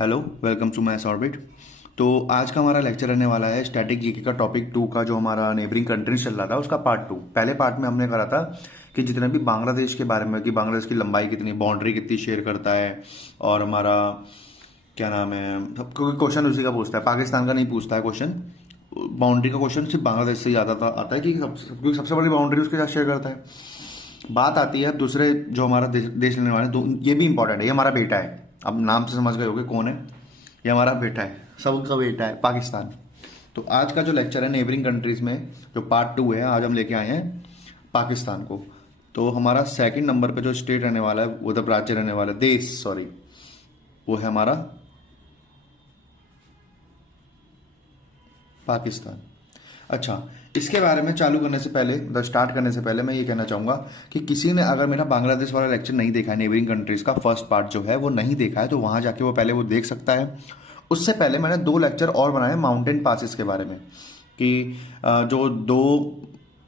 Hello, welcome to maths orbit. तो आज का हमारा लेक्चर रहने वाला है स्टैटिक जीके का टॉपिक 2 का, जो हमारा नेबरिंग कंट्रीज चल रहा था उसका पार्ट 2। पहले पार्ट में हमने करा था कि जितने भी बांग्लादेश के बारे में, कि बांग्लादेश की लंबाई कितनी, बाउंड्री कितनी शेयर करता है, और हमारा क्या नाम है, क्योंकि क्वेश्चन उसी का पूछता है, पाकिस्तान का नहीं पूछता है क्वेश्चन। बाउंड्री का क्वेश्चन सिर्फ बांग्लादेश से ज़्यादा आता है, क्योंकि सबसे बड़ी बाउंड्री उसके साथ शेयर करता है। बात आती है दूसरे जो हमारा देश लेने वाले दो, ये भी इंपॉर्टेंट है। ये हमारा बेटा है, अब नाम से समझ गए होगे कौन है। ये हमारा बेटा है, सबका बेटा है, पाकिस्तान। तो आज का जो लेक्चर है नेबरिंग कंट्रीज में, जो पार्ट 2 है, आज हम लेके आए हैं पाकिस्तान को। तो हमारा सेकंड नंबर पे जो स्टेट रहने वाला है, वो तो राज्य रहने वाला है, देश सॉरी, वो है हमारा पाकिस्तान। अच्छा, इसके बारे में चालू करने से पहले, मतलब स्टार्ट करने से पहले मैं ये कहना चाहूँगा कि किसी ने अगर मेरा बांग्लादेश वाला लेक्चर नहीं देखा है, नेबरिंग कंट्रीज़ का फर्स्ट पार्ट जो है वो नहीं देखा है, तो वहाँ जाके वो पहले वो देख सकता है। उससे पहले मैंने 2 लेक्चर और बनाए माउंटेन पासिस के बारे में, कि जो दो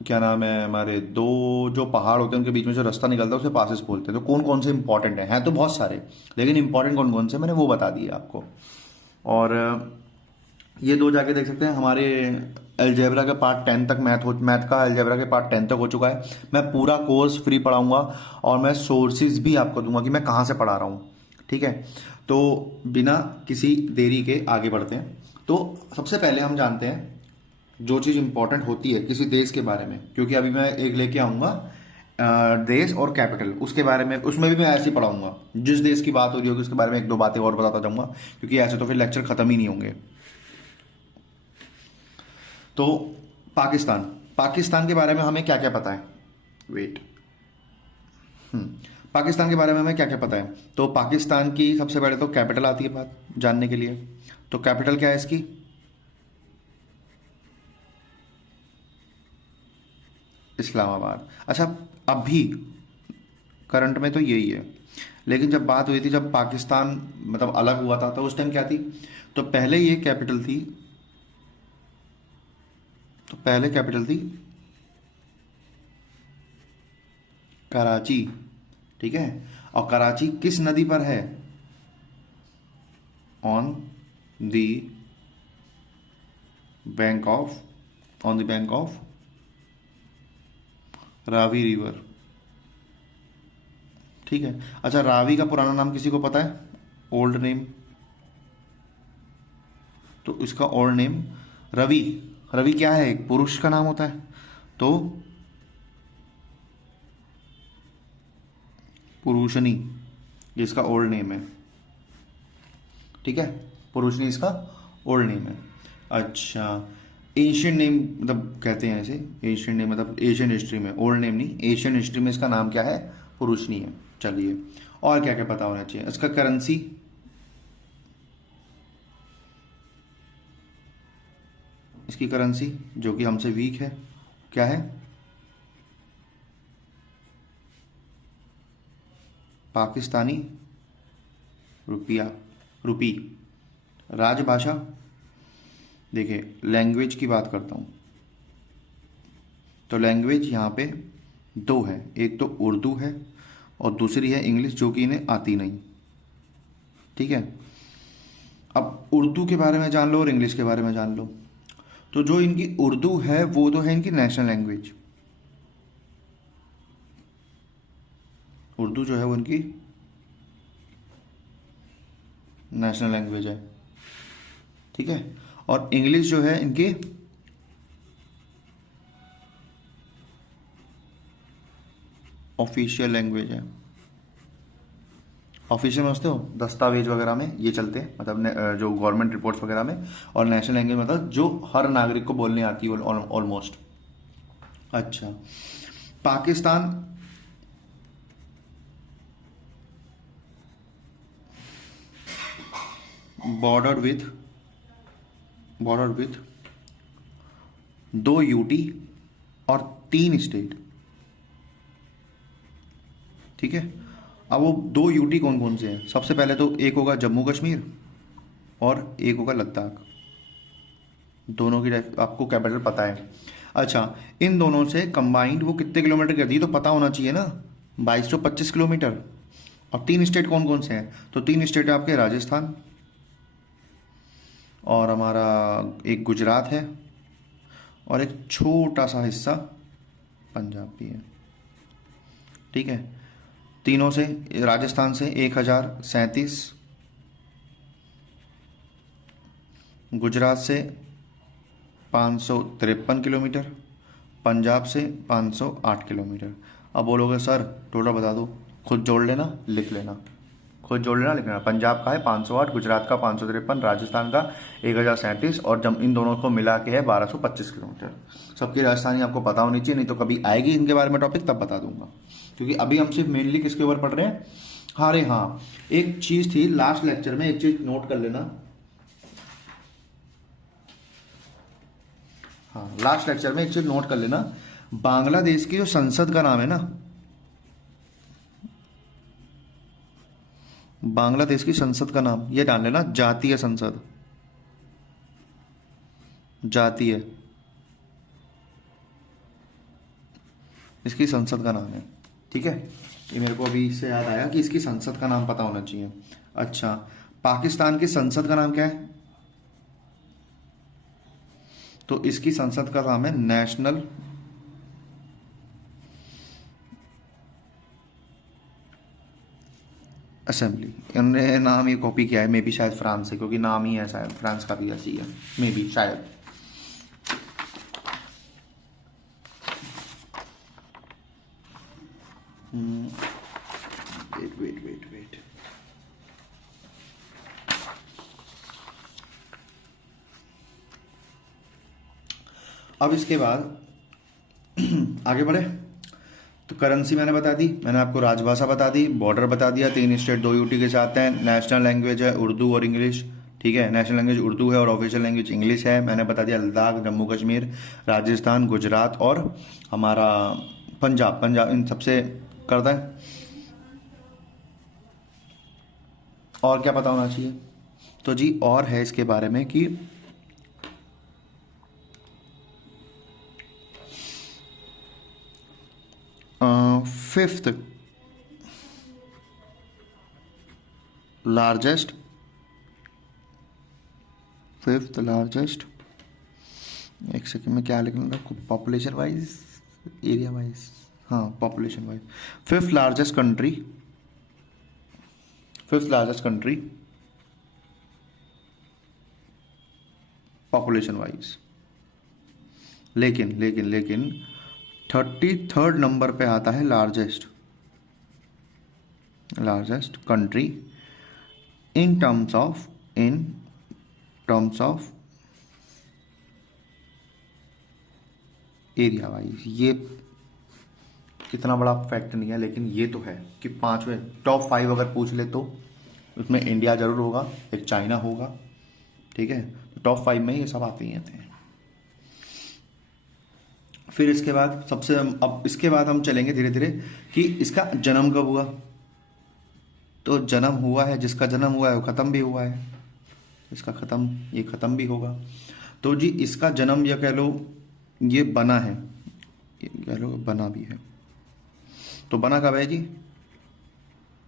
क्या नाम है, हमारे दो जो पहाड़ होते हैं उनके बीच में जो रास्ता निकलता है उसे पासिस बोलते हैं। तो कौन कौन से इंपॉर्टेंट हैं तो बहुत सारे, लेकिन इंपॉर्टेंट कौन कौन से मैंने वो बता दिए आपको। और ये 2 जाके देख सकते हैं। हमारे अलजेब्रा के पार्ट 10 तक मैथ का अलजेब्रा के पार्ट 10 तक हो चुका है। मैं पूरा कोर्स फ्री पढ़ाऊंगा और मैं सोर्सेज भी आपको दूंगा कि मैं कहाँ से पढ़ा रहा हूँ, ठीक है। तो बिना किसी देरी के आगे बढ़ते हैं। तो सबसे पहले हम जानते हैं जो चीज़ इंपॉर्टेंट होती है किसी देश के बारे में, क्योंकि अभी मैं एक लेके आऊँगा देश और कैपिटल, उसके बारे में, उसमें भी मैं ऐसे ही पढ़ाऊंगा। जिस देश की बात हो रही होगी उसके बारे में 1-2 बातें और बताता जाऊँगा, क्योंकि ऐसे तो फिर लेक्चर ख़त्म ही नहीं होंगे। तो पाकिस्तान, पाकिस्तान के बारे में हमें क्या क्या पता है, वेट, पाकिस्तान के बारे में हमें क्या क्या पता है। तो पाकिस्तान की सबसे पहले तो कैपिटल आती है बात जानने के लिए। तो कैपिटल क्या है इसकी, इस्लामाबाद। अच्छा, अभी करंट में तो यही है, लेकिन जब बात हुई थी, जब पाकिस्तान मतलब अलग हुआ था, तो उस टाइम क्या थी, तो पहले ये कैपिटल थी, तो पहले कैपिटल थी कराची, ठीक है। और कराची किस नदी पर है, on the bank of, on the bank of Ravi river, ठीक है। अच्छा, रावी का पुराना नाम किसी को पता है, ओल्ड नेम, तो इसका ओल्ड नेम रवि। रवि क्या है, एक पुरुष का नाम होता है, तो पुरुषनी, ये इसका ओल्ड नेम है, ठीक है। पुरुषनी इसका ओल्ड नेम है। अच्छा, एशियन नेम मतलब कहते हैं ऐसे, एशियन नेम मतलब एशियन हिस्ट्री में, ओल्ड नेम नहीं, एशियन हिस्ट्री में इसका नाम क्या है, पुरुषनी है। चलिए, और क्या क्या पता होना चाहिए, इसका करेंसी, इसकी करेंसी जो कि हमसे वीक है, क्या है, पाकिस्तानी रुपया, रुपी। राजभाषा, देखिए लैंग्वेज की बात करता हूँ, तो लैंग्वेज यहाँ पे 2 है, एक तो उर्दू है और दूसरी है इंग्लिश, जो कि इन्हें आती नहीं, ठीक है। अब उर्दू के बारे में जान लो और इंग्लिश के बारे में जान लो। तो जो इनकी उर्दू है वो तो है इनकी नेशनल लैंग्वेज, उर्दू जो है वो इनकी नेशनल लैंग्वेज है, ठीक है। और इंग्लिश जो है इनकी ऑफिशियल लैंग्वेज है। ऑफिशियल समझते हो, दस्तावेज वगैरह में ये चलते हैं, मतलब जो गवर्नमेंट रिपोर्ट्स वगैरह में। और नेशनल लैंग्वेज मतलब जो हर नागरिक को बोलने आती है ऑलमोस्ट। अच्छा, पाकिस्तान बॉर्डर विथ 2 यूटी और 3 स्टेट, ठीक है। अब वो 2 यूटी कौन कौन से हैं, सबसे पहले तो एक होगा जम्मू कश्मीर और एक होगा लद्दाख। दोनों की आपको कैपिटल पता है। अच्छा, इन दोनों से कंबाइंड वो कितने किलोमीटर करती है, तो पता होना चाहिए ना, 2225 किलोमीटर। और 3 स्टेट कौन कौन से हैं, तो 3 स्टेट है आपके, राजस्थान, और हमारा एक गुजरात है, और एक छोटा सा हिस्सा पंजाब भी है। ठीक है, तीनों से, राजस्थान से 1037, गुजरात से 553 किलोमीटर, पंजाब से 508 किलोमीटर। अब बोलोगे सर टोटल बता दो, खुद जोड़ लेना, लिख लेना, खुद जोड़ लेना, लिख लेना। पंजाब का है 508, गुजरात का 553, राजस्थान का 1037, और जब इन दोनों को मिला के है 1225 किलोमीटर। सबकी राजधानी आपको पता होनी चाहिए, नहीं तो कभी आएगी इनके बारे में टॉपिक तब बता दूंगा, क्योंकि अभी हम सिर्फ मेनली किसके ऊपर पढ़ रहे हैं। हाँ अरे हाँ, एक चीज थी लास्ट लेक्चर में, एक चीज नोट कर लेना। हाँ, लास्ट लेक्चर में एक चीज नोट कर लेना, बांग्लादेश की जो संसद का नाम है ना, बांग्लादेश की संसद का नाम ये जान लेना, जातीय संसद, जातीय, इसकी संसद का नाम है। ठीक है, ये मेरे को अभी इससे याद आया कि इसकी संसद का नाम पता होना चाहिए। अच्छा, पाकिस्तान की संसद का नाम क्या है? तो इसकी संसद का नाम है नेशनल असेंबली। इन्होंने नाम ये कॉपी किया है, मे बी शायद फ्रांस से, क्योंकि नाम ही है शायद फ्रांस का भी ऐसी है, मे बी शायद। वेट वेट वेट वेट, अब इसके बाद आगे बढ़े तो करेंसी मैंने बता दी, मैंने आपको राजभाषा बता दी, बॉर्डर बता दिया, 3 स्टेट 2 यूटी के साथ हैं, नेशनल लैंग्वेज है उर्दू और इंग्लिश। ठीक है, नेशनल लैंग्वेज उर्दू है और ऑफिशियल लैंग्वेज इंग्लिश है। मैंने बता दिया लद्दाख, जम्मू कश्मीर, राजस्थान, गुजरात और हमारा पंजाब, पंजाब इन सबसे करता है। और क्या पता होना चाहिए? तो जी और है इसके बारे में कि फिफ्थ लार्जेस्ट, एक सेकंड में क्या लिख लूँगा, पॉपुलेशन वाइज, एरिया वाइज, हाँ population wise, fifth largest country population wise. लेकिन 33rd नंबर पे आता है largest country in terms of area wise. ये कितना बड़ा फैक्ट नहीं है, लेकिन ये तो है कि 5वें टॉप 5 अगर पूछ ले तो उसमें इंडिया जरूर होगा, एक चाइना होगा। ठीक है, तो टॉप 5 में ये सब आते ही आते हैं। फिर इसके बाद अब इसके बाद हम चलेंगे धीरे धीरे कि इसका जन्म कब हुआ। तो जन्म हुआ है, जिसका जन्म हुआ है वो ख़त्म भी हुआ है, इसका ये ख़त्म भी होगा। तो जी इसका जन्म या कह लो ये बना है, ये कह लो बना भी है। तो बना कब है जी?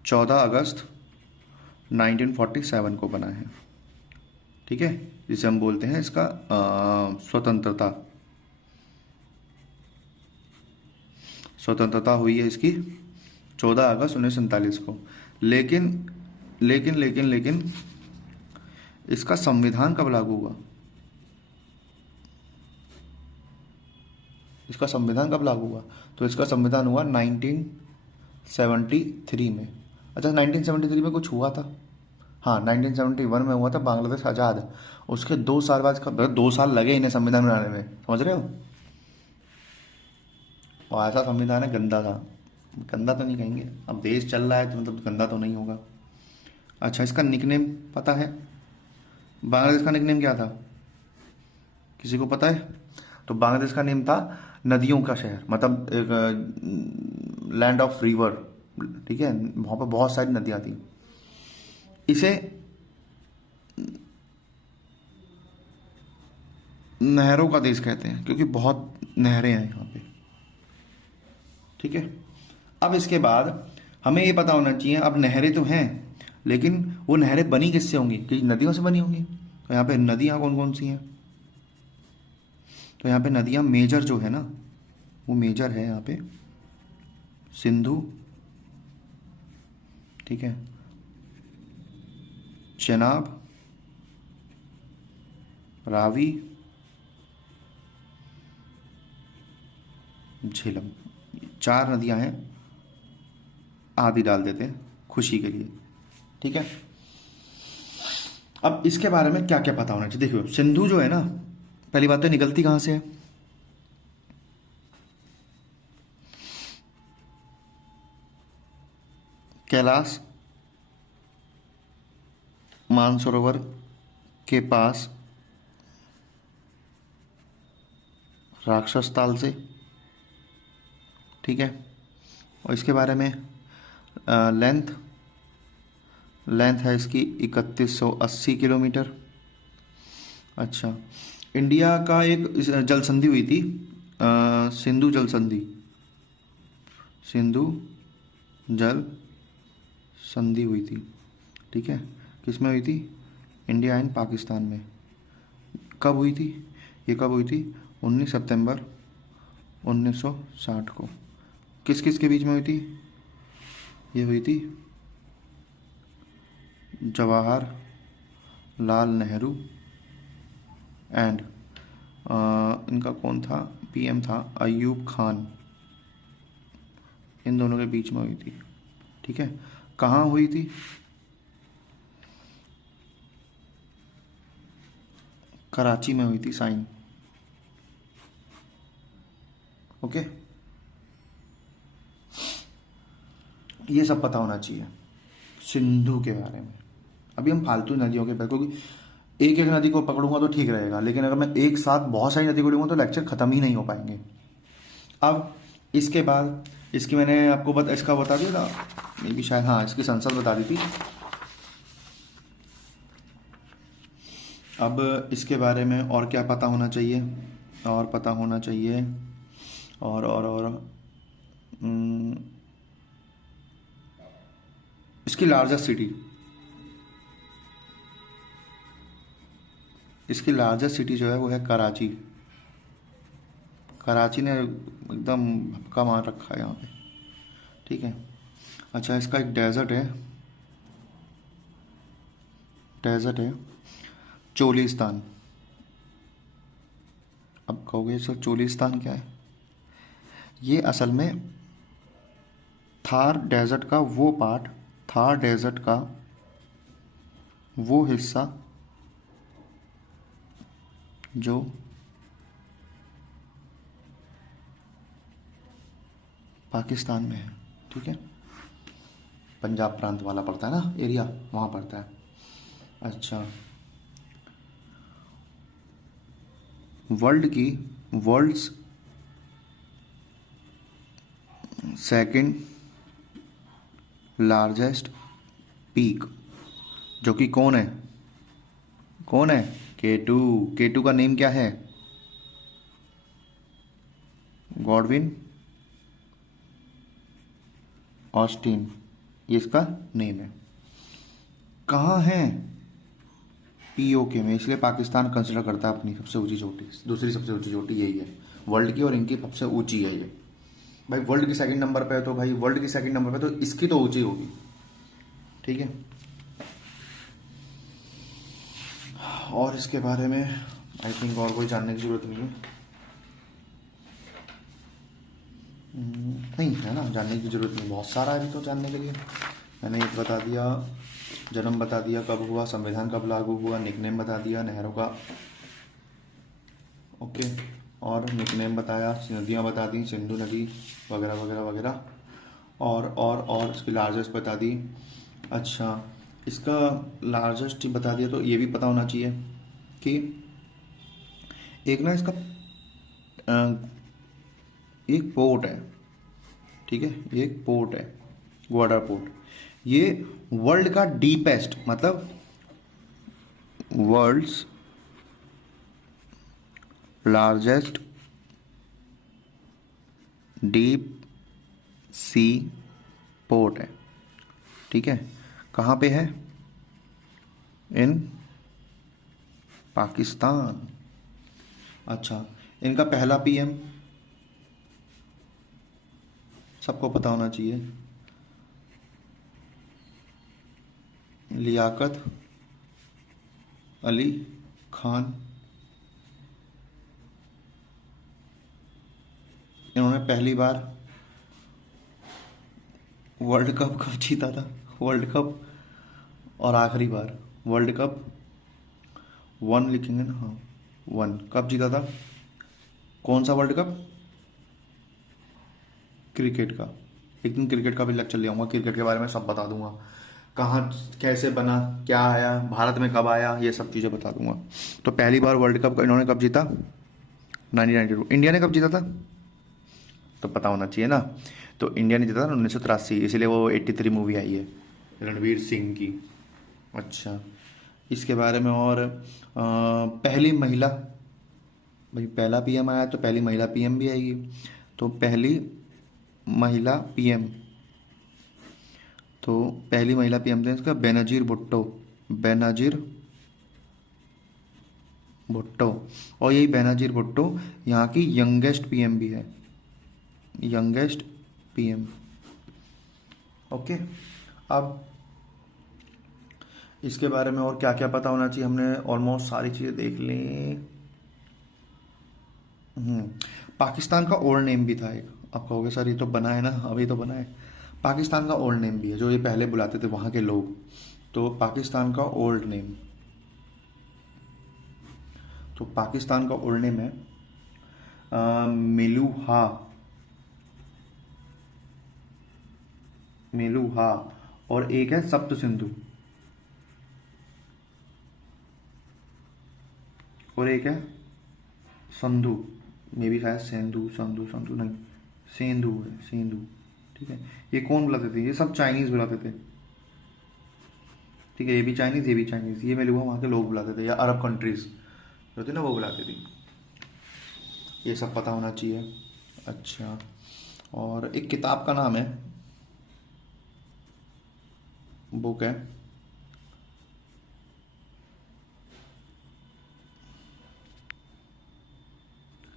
14 अगस्त 1947 को बना है। ठीक है, जिसे हम बोलते हैं इसका स्वतंत्रता हुई है इसकी 14 अगस्त 1947 को। लेकिन इसका संविधान कब लागू हुआ? इसका संविधान कब लागू हुआ? तो इसका संविधान हुआ 1973 में। अच्छा, 1973 में कुछ हुआ था, हाँ 1971 में हुआ था बांग्लादेश आज़ाद। उसके 2 साल बाद, 2 साल लगे इन्हें संविधान बनाने में, समझ रहे हो। और ऐसा संविधान है गंदा था, गंदा तो नहीं कहेंगे, अब देश चल रहा है तो मतलब गंदा तो नहीं होगा। अच्छा, इसका निकनेम पता है? बांग्लादेश का निकनेम क्या था, किसी को पता है? तो बांग्लादेश का नेम था नदियों का शहर, मतलब एक लैंड ऑफ रिवर। ठीक है, वहाँ पर बहुत सारी नदियाँ थी। इसे नहरों का देश कहते हैं क्योंकि बहुत नहरें हैं यहाँ पे। ठीक है, अब इसके बाद हमें ये पता होना चाहिए, अब नहरें तो हैं लेकिन वो नहरें बनी किससे होंगी? कि नदियों से बनी होंगी। तो यहाँ पे नदियाँ कौन कौन सी हैं? तो यहाँ पे नदियाँ मेजर जो है ना, वो मेजर है यहाँ पे सिंधु, ठीक है, चेनाब, रावी, झेलम। चार नदियाँ हैं, आदि डाल देते हैं खुशी के लिए, ठीक है। अब इसके बारे में क्या क्या पता होना चाहिए? देखिए सिंधु जो है ना, पहली बात तो निकलती कहाँ से है? कैलाश मानसरोवर के पास राक्षस ताल से, ठीक है। और इसके बारे में लेंथ लेंथ है इसकी 3180 किलोमीटर। अच्छा, इंडिया का एक जल संधि हुई थी, सिंधु जल संधि, सिंधु जल संधि हुई थी, ठीक है। किस में हुई थी? इंडिया एंड पाकिस्तान में। कब हुई थी ये? कब हुई थी? 19 सितंबर 1960 को। किस किस के बीच में हुई थी ये? हुई थी जवाहर लाल नेहरू एंड इनका कौन था पीएम था? अयूब खान। इन दोनों के बीच में हुई थी, ठीक है। कहाँ हुई थी? कराची में हुई थी, साइन, ओके। ये सब पता होना चाहिए सिंधु के बारे में। अभी हम फालतू नदियों के बारे, क्योंकि एक एक नदी को पकड़ूंगा तो ठीक रहेगा, लेकिन अगर मैं एक साथ बहुत सारी नदी को लूँगा तो लेक्चर ख़त्म ही नहीं हो पाएंगे। अब इसके बाद इसकी मैंने आपको इसका बता दिया था, मे भी शायद, हाँ, इसकी संसद बता दी थी। अब इसके बारे में और क्या पता होना चाहिए? और पता होना चाहिए और इसकी लार्जेस्ट सिटी, इसकी लार्जेस्ट सिटी जो है वो है कराची। कराची ने एकदम भपका मार रखा है यहाँ पे, ठीक है। अच्छा, इसका एक डेजर्ट है चोलिस्तान। अब कहोगे सर चोलिस्तान क्या है? ये असल में थार डेजर्ट का वो पार्ट, थार डेजर्ट का वो हिस्सा जो पाकिस्तान में है, ठीक है। पंजाब प्रांत वाला पड़ता है ना एरिया, वहाँ पड़ता है। अच्छा, वर्ल्ड्स सेकंड लार्जेस्ट पीक, जो कि कौन है? कौन है? केटू। केटू का नेम क्या है? गॉडविन ऑस्टिन, ये इसका नेम है। कहाँ है? पीओके में, इसलिए पाकिस्तान कंसिडर करता है अपनी सबसे ऊंची चोटी, दूसरी सबसे ऊंची चोटी यही है वर्ल्ड की, और इनकी सबसे ऊंची है ये। भाई वर्ल्ड की सेकंड नंबर पे है, तो भाई वर्ल्ड की सेकंड नंबर पे तो इसकी तो ऊंची होगी, ठीक है। और इसके बारे में आई थिंक और कोई जानने की जरूरत नहीं है, नहीं है ना, जानने की जरूरत नहीं, बहुत सारा है तो जानने के लिए। मैंने एक बता दिया, जन्म बता दिया, कब हुआ, संविधान कब लागू हुआ, निकनेम बता दिया नेहरू का, ओके, और निकनेम बताया, नदियाँ बता दी, सिंधु नदी वगैरह वगैरह वगैरह, और इसकी लार्जेस्ट बता दी। अच्छा, इसका लार्जेस्ट बता दिया तो ये भी पता होना चाहिए कि एक ना इसका एक पोर्ट है, ठीक है, ये एक पोर्ट है, ग्वाडर पोर्ट। ये वर्ल्ड का डीपेस्ट, मतलब world's largest deep sea port है, ठीक है। कहाँ पे है? इन पाकिस्तान। अच्छा, इनका पहला पीएम सबको पता होना चाहिए, लियाकत अली खान। इन्होंने पहली बार वर्ल्ड कप कब जीता था? वर्ल्ड कप, और आखिरी बार वर्ल्ड कप वन लिखेंगे ना, हाँ वन, कब जीता था? कौन सा वर्ल्ड कप? क्रिकेट का। एक दिन क्रिकेट का भी लेक्चर ले आऊँगा, क्रिकेट के बारे में सब बता दूंगा, कहाँ कैसे बना, क्या आया, भारत में कब आया, ये सब चीज़ें बता दूंगा। तो पहली बार वर्ल्ड कप इन्होंने कब जीता? 1992। इंडिया ने कब जीता था? तो पता होना चाहिए ना। तो इंडिया ने जीता था 1983, इसीलिए वो 83 मूवी आई है रणवीर सिंह की। अच्छा, इसके बारे में और पहली महिला, भाई पहला पीएम आया तो पहली महिला पीएम भी आएगी। तो पहली महिला पीएम, तो पहली महिला पीएम थे इसका बेनजीर भुट्टो, बेनजीर भुट्टो। और यही बेनजीर भुट्टो यहाँ की यंगेस्ट पीएम भी है, यंगेस्ट पीएम। ओके, अब इसके बारे में और क्या क्या पता होना चाहिए, हमने ऑलमोस्ट सारी चीज़ें देख ली। पाकिस्तान का ओल्ड नेम भी था एक, आप कहोगे सर ये तो बना है ना, अभी तो बना है। पाकिस्तान का ओल्ड नेम भी है, जो ये पहले बुलाते थे वहाँ के लोग। तो पाकिस्तान का ओल्ड नेम, तो पाकिस्तान का ओल्ड नेम है मेलूहा, मेलूहा। और एक है सप्त सिंधु, और एक है संधु, मे भी शायद सेंधु, संधु, संधु नहीं, सेंधु है, सेंधु। ठीक है, ये कौन बुलाते थे? ये सब चाइनीज बुलाते थे। ठीक है, ये भी चाइनीज, ये भी चाइनीज, ये मेलुहा वहाँ के लोग बुलाते थे, या अरब कंट्रीज होते ना वो बुलाते थे। ये सब पता होना चाहिए। अच्छा, और एक किताब का नाम है, बुक है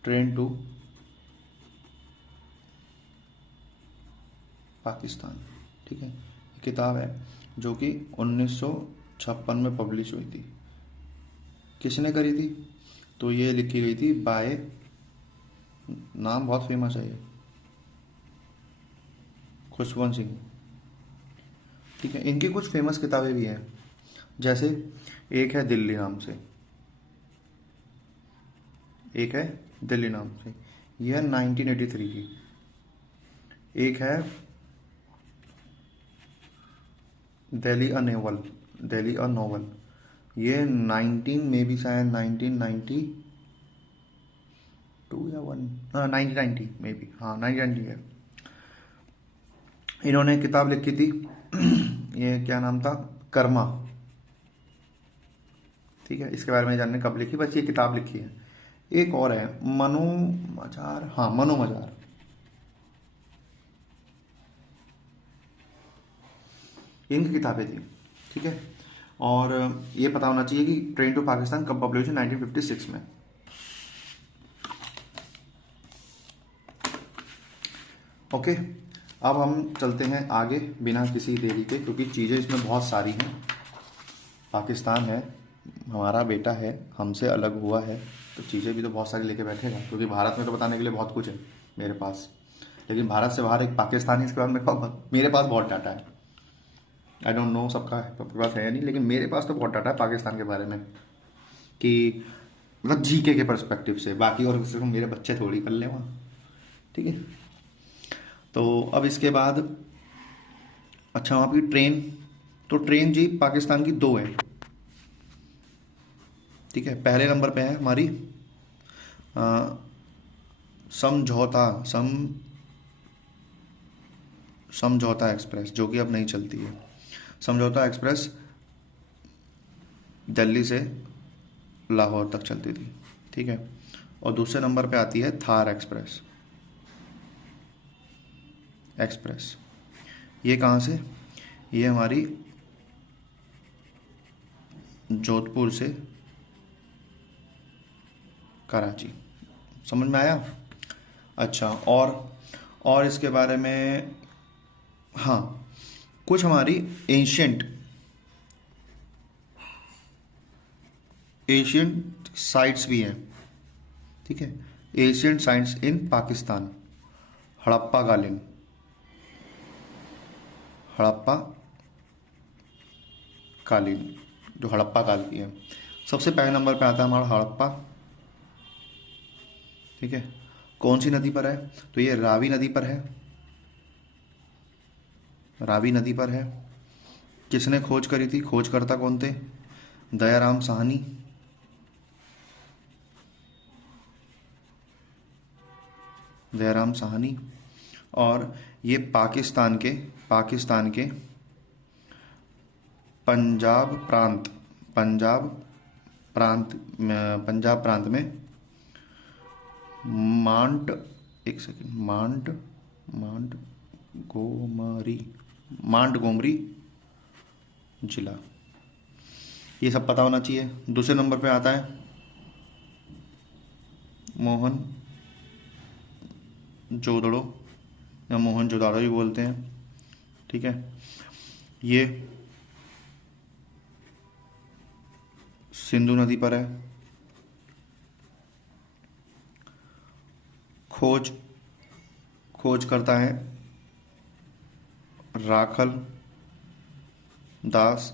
ट्रेन टू पाकिस्तान। ठीक है, ये किताब है जो कि 1956 में पब्लिश हुई थी। किसने करी थी? तो ये लिखी गई थी बाय, नाम बहुत फेमस है ये, खुशवंत सिंह। ठीक है, इनकी कुछ फेमस किताबें भी हैं, जैसे एक है दिल्ली नाम से, एक है दिल्ली नाम से, यह है 1983 की। एक है दिल्ली अ नोवेल, दिल्ली अ नोवेल, ये 19 में भी शायद 1992 या 1990 में भी, हाँ 1990 है। इन्होंने किताब लिखी थी ये क्या नाम था? कर्मा। ठीक है, इसके बारे में जानने कब लिखी, बस ये किताब लिखी है। एक और है मनु मजार, हाँ मनु मजार, इनकी किताबें थी। ठीक है, और ये पता होना चाहिए कि ट्रेन टू पाकिस्तान कब पब्लिश हुई? 1956 में। ओके, अब हम चलते हैं आगे बिना किसी देरी के, क्योंकि चीज़ें इसमें बहुत सारी हैं। पाकिस्तान है, हमारा बेटा है, हमसे अलग हुआ है, तो चीज़ें भी तो बहुत सारी लेके बैठेगा, क्योंकि भारत में तो बताने के लिए बहुत कुछ है मेरे पास, लेकिन भारत से बाहर एक पाकिस्तानी, इसके बाद मेरे पास बहुत डाटा है। आई डोंट नो सबका आपके पास है या नहीं, लेकिन मेरे पास तो बहुत डाटा है पाकिस्तान के बारे में, कि मतलब जीके के पर्सपेक्टिव से, बाकी और सिर्फ मेरे बच्चे थोड़ी कर ले वहाँ। ठीक है, तो अब इसके बाद, अच्छा वहाँ की ट्रेन, तो ट्रेन जी पाकिस्तान की दो है। ठीक है, पहले नंबर पे है हमारी समझौता समझौता एक्सप्रेस, जो कि अब नहीं चलती है। समझौता एक्सप्रेस दिल्ली से लाहौर तक चलती थी। ठीक है, और दूसरे नंबर पे आती है थार एक्सप्रेस, ये कहाँ से? ये हमारी जोधपुर से कराची। समझ में आया? अच्छा, और इसके बारे में, हाँ, कुछ हमारी एशियंट साइट्स भी हैं, ठीक है। Ancient sites in Pakistan, Harappa कालीन, हड़प्पा कालीन, जो हड़प्पा काल की है। सबसे पहले नंबर पे आता है हमारा हड़प्पा, ठीक है। कौन सी नदी पर है? तो ये रावी नदी पर है, रावी नदी पर है। किसने खोज करी थी? खोजकर्ता कौन थे? दयाराम साहनी, दयाराम साहनी। और ये पाकिस्तान के पंजाब प्रांत, पंजाब पंजाब प्रांत में मांट, एक सेकंड, मांट गोमरी जिला, ये सब पता होना चाहिए। दूसरे नंबर पे आता है मोहन जोदड़ो, या मोहन जोदाड़ो भी बोलते हैं, ठीक है। ये सिंधु नदी पर है। खोज करता है राखल दास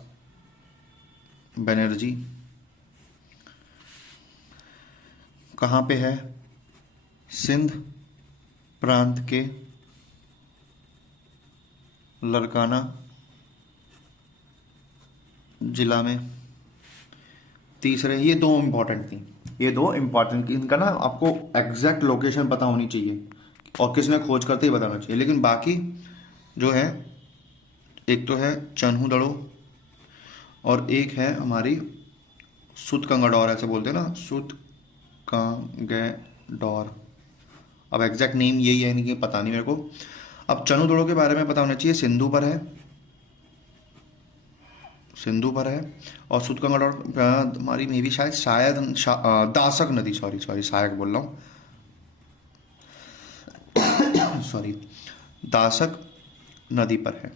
बनर्जी। कहाँ पे है? सिंध प्रांत के लरकाना जिला में। तीसरे, ये दो इम्पोर्टेंट थी, ये दो इम्पोर्टेंट, इनका ना आपको एग्जैक्ट लोकेशन पता होनी चाहिए और किसने खोज करते ही बताना चाहिए। लेकिन बाकी जो है, एक तो है चन्हू दड़ो और एक है हमारी सुतकंगडौर, ऐसे बोलते हैं ना, सुतकंगडौर। अब एग्जैक्ट नेम यही है, नहीं कि पता नहीं मेरे को। अब चन्हू दड़ो के बारे में पता होना चाहिए, सिंधु पर है, सिंधु पर है। और सुतकंगडौर हमारी मे भी शायद दासक नदी, सॉरी सहायक बोल रहा हूँ, सॉरी, दासक नदी पर है।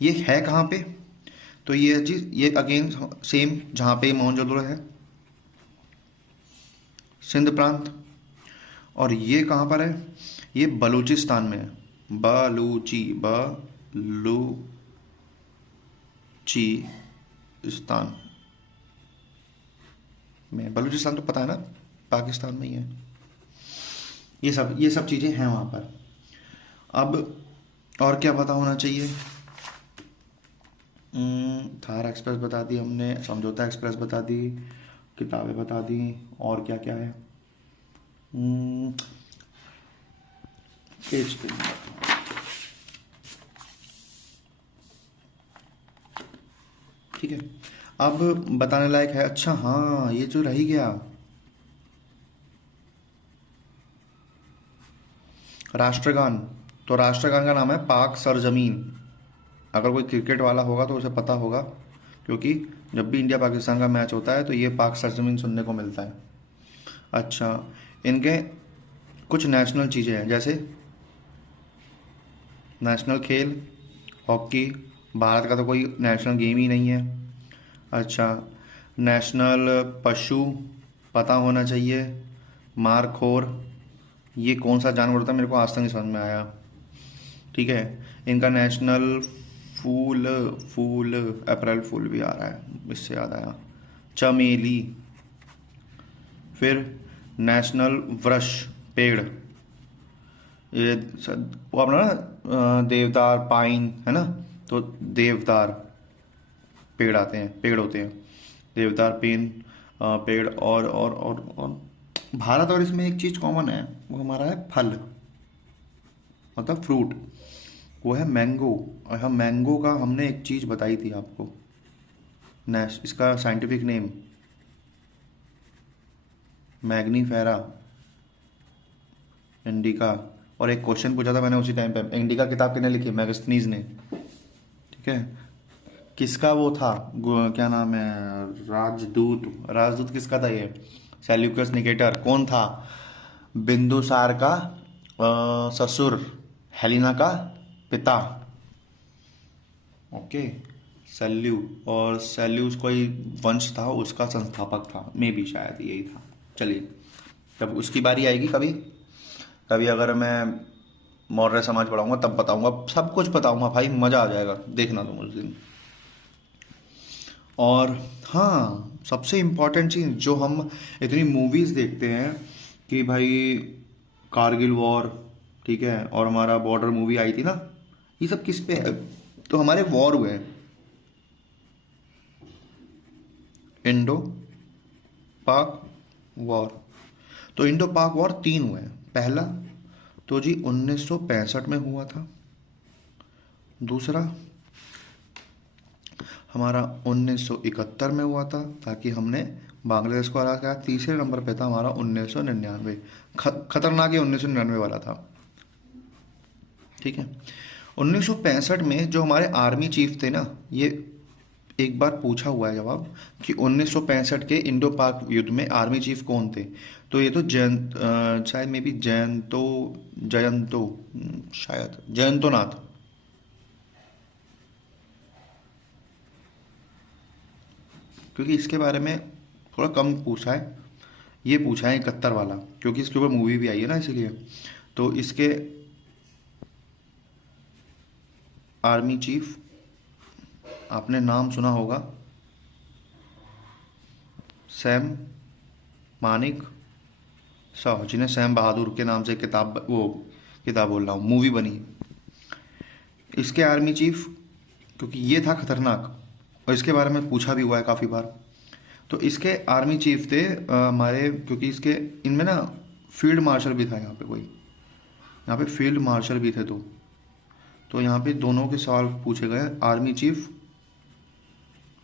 ये है कहाँ पे? तो ये चीज, ये अगेन सेम जहाँ पे मोहनजोदड़ो है, सिंध प्रांत। और ये कहाँ पर है? ये बलूचिस्तान में है, बलूचिस्तान में। बलूचिस्तान तो पता है ना, पाकिस्तान में ही है। ये सब चीज़ें हैं वहाँ पर। अब और क्या पता होना चाहिए? थार एक्सप्रेस बता दी हमने, समझौता एक्सप्रेस बता दी, किताबें बता दी, और क्या क्या है? पेज पे ठीक है। अब बताने लायक है, अच्छा हाँ, ये जो रह ही गया, राष्ट्रगान। तो राष्ट्रगान का नाम है पाक सरजमीन। अगर कोई क्रिकेट वाला होगा तो उसे पता होगा, क्योंकि जब भी इंडिया पाकिस्तान का मैच होता है तो ये पाक सरजमीन सुनने को मिलता है। अच्छा, इनके कुछ नेशनल चीज़ें हैं, जैसे नेशनल खेल हॉकी, भारत का तो कोई नेशनल गेम ही नहीं है। अच्छा, नेशनल पशु पता होना चाहिए, मारखोर, ये कौन सा जानवर होता है, मेरे को आज तक नहीं समझ में आया, ठीक है। इनका नेशनल फूल अप्रैल फूल भी आ रहा है, इससे याद आया, चमेली। फिर नेशनल वृक्ष, पेड़, ये वो अपना ना देवदार, पाइन है ना, तो देवदार पेड़ आते हैं, पेड़ होते हैं, देवदार पेड़। और भारत और इसमें एक चीज़ कॉमन है, वो हमारा है फल, मतलब फ्रूट, वो है मैंगो। और हम मैंगो का हमने एक चीज़ बताई थी आपको, इसका साइंटिफिक नेम मैग्नीफेरा इंडिका। और एक क्वेश्चन पूछा था मैंने उसी टाइम पे, इंडिका किताब किसने लिखी? मैगस्थनीज ने, ठीक है। किसका वो था, क्या नाम है, राजदूत किसका था ये? सेल्यूकस निकेटर कौन था? बिंदुसार का ससुर, हेलिना का पिता। ओके, और सेल्यूस कोई वंश था, उसका संस्थापक था, मे भी शायद यही था। चलिए, तब उसकी बारी आएगी कभी कभी, अगर मैं मौर्य समाज पढ़ाऊंगा तब बताऊंगा, सब कुछ बताऊंगा भाई, मज़ा आ जाएगा, देखना तुम उस दिन। और हाँ, सबसे इम्पोर्टेंट चीज़ जो हम इतनी मूवीज़ देखते हैं कि भाई कारगिल वॉर, ठीक है, और हमारा बॉर्डर मूवी आई थी ना, ये सब किस पे है? तो हमारे वॉर हुए हैं, इंडो पाक वॉर। तो इंडो पाक वॉर 3 हुए हैं। पहला तो जी 1965 में हुआ था, दूसरा हमारा 1971 में हुआ था, ताकि हमने बांग्लादेश को हरा के। तीसरे नंबर पे था हमारा 1999, खतरनाक, ये 1999 वाला था, ठीक है। 1965 में जो हमारे आर्मी चीफ थे ना, ये एक बार पूछा हुआ है जवाब कि 1965 के इंडो पाक युद्ध में आर्मी चीफ कौन थे? तो ये तो शायद मे बी जयंतो, शायद जयंतो नाथ। क्योंकि इसके बारे में थोड़ा कम पूछा है, ये पूछा है 71 वाला, क्योंकि इसके ऊपर मूवी भी आई है ना, इसीलिए। तो इसके आर्मी चीफ, आपने नाम सुना होगा, सैम मानिक शाह, जिन्हें सैम बहादुर के नाम से किताब बोल रहा हूँ, मूवी बनी। इसके आर्मी चीफ, क्योंकि ये था खतरनाक और इसके बारे में पूछा भी हुआ है काफ़ी बार। तो इसके आर्मी चीफ थे हमारे, क्योंकि इसके इनमें ना फील्ड मार्शल भी था, यहाँ पे कोई, यहाँ पे फील्ड मार्शल भी थे दो। तो यहाँ पे दोनों के सवाल पूछे गए। आर्मी चीफ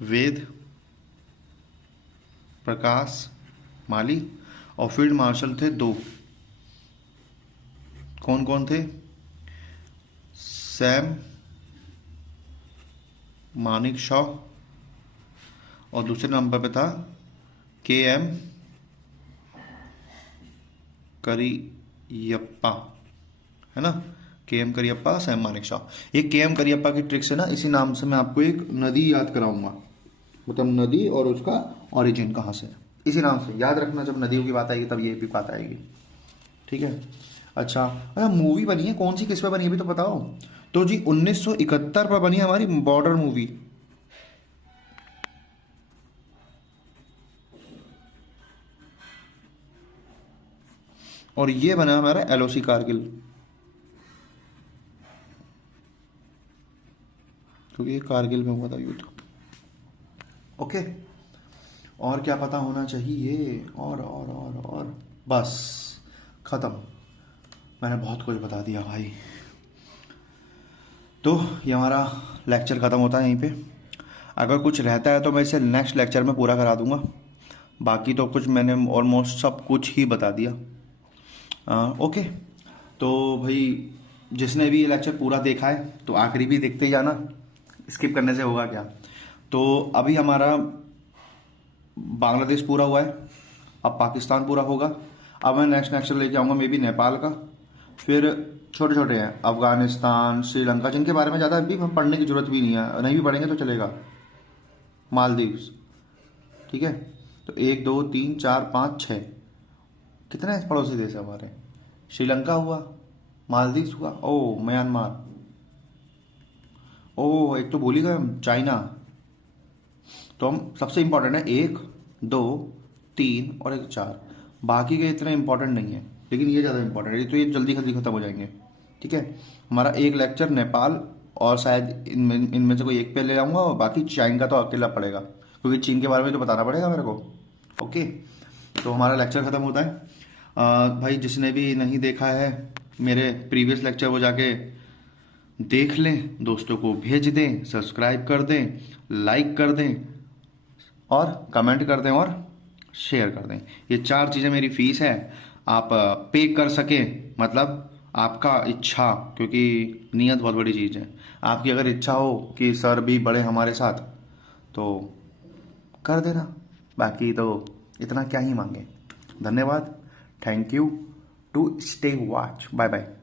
वेद प्रकाश माली, और फील्ड मार्शल थे 2। कौन कौन थे? सैम मानिक शॉ, और दूसरे नंबर पे था KM करियप्पा, है ना, KM करियप्पा, सैम मानिक शॉ। ये KM करियप्पा की ट्रिक से ना, इसी नाम से मैं आपको एक नदी याद कराऊंगा, मतलब नदी और उसका ओरिजिन कहाँ से, इसी नाम से याद रखना। जब नदियों की बात आएगी तब ये भी बात आएगी, ठीक है। अच्छा मूवी बनी है कौन सी, किस पे बनी है भी तो बताओ। तो जी 1971 पर बनी है हमारी बॉर्डर मूवी। और ये बना हमारा LOC कारगिल, क्योंकि ये कारगिल में हुआ था युद्ध। ओके, और क्या पता होना चाहिए? और बस खत्म, मैंने बहुत कुछ बता दिया भाई। तो ये हमारा लेक्चर ख़त्म होता है यहीं पे। अगर कुछ रहता है तो मैं इसे नेक्स्ट लेक्चर में पूरा करा दूंगा, बाकी तो कुछ मैंने ऑलमोस्ट सब कुछ ही बता दिया। ओके, तो भाई जिसने भी ये लेक्चर पूरा देखा है तो आखिरी भी देखते ही जाना, स्किप करने से होगा क्या। तो अभी हमारा बांग्लादेश पूरा हुआ है, अब पाकिस्तान पूरा होगा। अब मैं नेक्स्ट लेक्चर लेके आऊँगा मे बी नेपाल का, फिर छोटे छोटे हैं अफगानिस्तान, श्रीलंका, जिनके बारे में ज़्यादा भी पढ़ने की जरूरत भी नहीं है, नहीं भी पढ़ेंगे तो चलेगा। मालदीव्स, ठीक है। तो 1 2 3 4 5 6, कितने पड़ोसी देश है हमारे? श्रीलंका हुआ, मालदीव्स हुआ, ओ म्यांमार, ओ एक तो भूल ही गए हम, चाइना। तो हम सबसे इंपॉर्टेंट है 1 2 3 और एक 4, बाकी के इतने इंपॉर्टेंट नहीं है, लेकिन ये ज़्यादा इंपॉर्टेंट है, तो ये जल्दी जल्दी खत्म हो जाएंगे, ठीक है। हमारा एक लेक्चर नेपाल और शायद इनमें से कोई एक पे ले जाऊंगा, और बाकी चीन का तो अकेला पड़ेगा, क्योंकि चीन के बारे में तो बताना पड़ेगा मेरे को। ओके, तो हमारा लेक्चर ख़त्म होता है। भाई जिसने भी नहीं देखा है मेरे प्रीवियस लेक्चर, वो जाके देख लें, दोस्तों को भेज दें, सब्सक्राइब कर दें, लाइक कर दें, और कमेंट कर दें, और शेयर कर दें। ये 4 चीज़ें मेरी फीस है, आप पे कर सकें, मतलब आपका इच्छा, क्योंकि नीयत बहुत बड़ी चीज़ है। आपकी अगर इच्छा हो कि सर भी बढ़े हमारे साथ तो कर देना, बाकी तो इतना क्या ही मांगे। धन्यवाद, thank you to stay watch, bye bye.